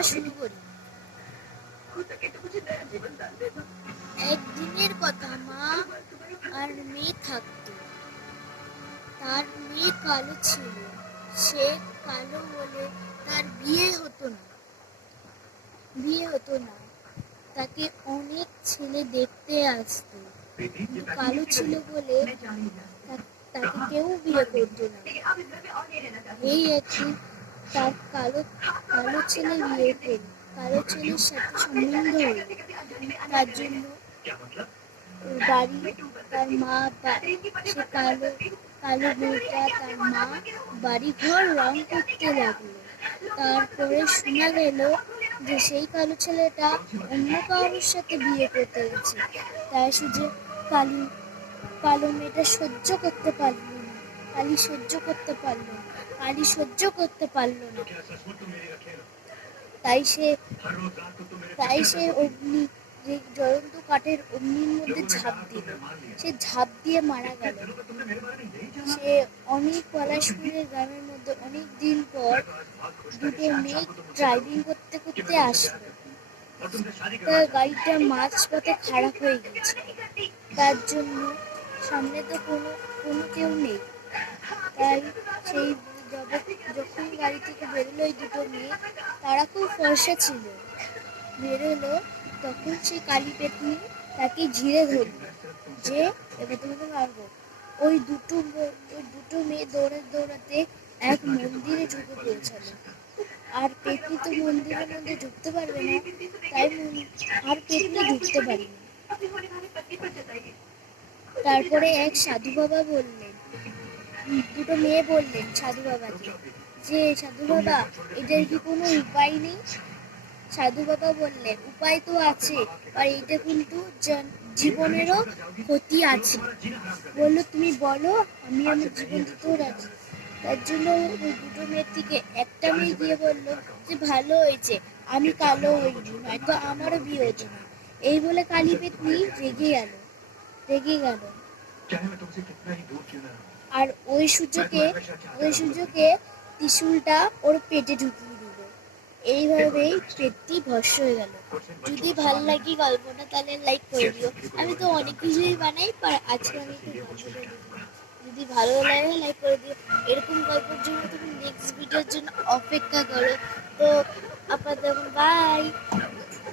গল্পটা শুরু করি। একদিনের কথা, মা আর মেয়ে থাকতো। তার মেয়ে কালো ছিল। সে কালো বলে তার বিয়ে হতো না। তাকে অনেক ছেলে দেখতে আসতো, কিন্তু কালো ছিল বলে তাকে কেউ বিয়ে করতো না। এই একদিন তার কালো ছেলে বিয়ে হলো। কালো ছেলের সাথে সম্বন্ধ হলো। তার জন্য বাড়ি তার মা সে কালো মেয়েটা তার মা বাড়ি ঘর রং করতে লাগলো। তারপরে শোনা গেল যে সেই কালো ছেলেটা অন্য কারোর সাথে বিয়ে করতে গেছে। তাই সে যে কালো মেয়েটা সহ্য করতে পারলো না। কালি সহ্য করতে পারলো না। তাই সে অগ্নি, যে জ্বলন্ত কাঠের অগ্নির মধ্যে ঝাঁপ দিল। সে ঝাঁপ দিয়ে মারা গেল। সে অনেক পলাশপুরের গ্রামের মধ্যে অনেক দিন পর দুটো মেয়ে ড্রাইভিং করতে করতে আসলো। তার গাড়িটা মাঝপথে খারাপ হয়ে গেছে। তার জন্য সামনে তো কোনো কেউ নেই। তাই সেই যখন গাড়ি থেকে বেরোলো ওই দুটো মেয়ে, তারা খুব ফর্সা ছিল, বেরোলো, তখন সেই কালী পেতনি তাকে ঘিরে ধরল যে এবার তোমাকে মারবো। ওই দুটো মেয়ে দৌড়াতে এক মন্দিরে ঢুকে পৌঁছালো। আর পেতনি তো মন্দিরের মধ্যে ঢুকতে পারবে না, তাই আর পেতনি ঢুকতে পারেনি। তারপরে এক সাধু বাবা বললেন, দুটো মেয়ে বললেন সাধু বাবাকে যে, সাধু বাবা, এটার কি কোনো উপায় নেই? সাধু বাবা বললেন, উপায় তো আছে, আর এটা কিন্তু জীবনেরও ক্ষতি আছে। বললো, তুমি বলো, আমি আমার জীবন দিতেও রাজি। তার জন্য ওই দুটো মেয়ের থেকে একটা মেয়ে গিয়ে বললো যে, ভালো হয়েছে আমি কালো হইনি, নয়তো আমারও বিয়ে হতো না। এই বলে কালী পেতনি রেগে গেল। আর ওই সূর্যকে ত্রিশূলটা ওর পেটে ঢুকিয়ে দিল। এইভাবেই পেটটি ভস্ম হয়ে গেল। যদি ভালো লাগে গল্পটা তাহলে লাইক করে দিও। আমি তো অনেক কিছুই বানাই, আজকে আমি একটু গল্পটা লিখলাম। যদি ভালো লাগে লাইক করে দিও। এরকম গল্পের জন্য তুমি নেক্সট ভিডিওর জন্য অপেক্ষা করো। তো আপাতত বাই।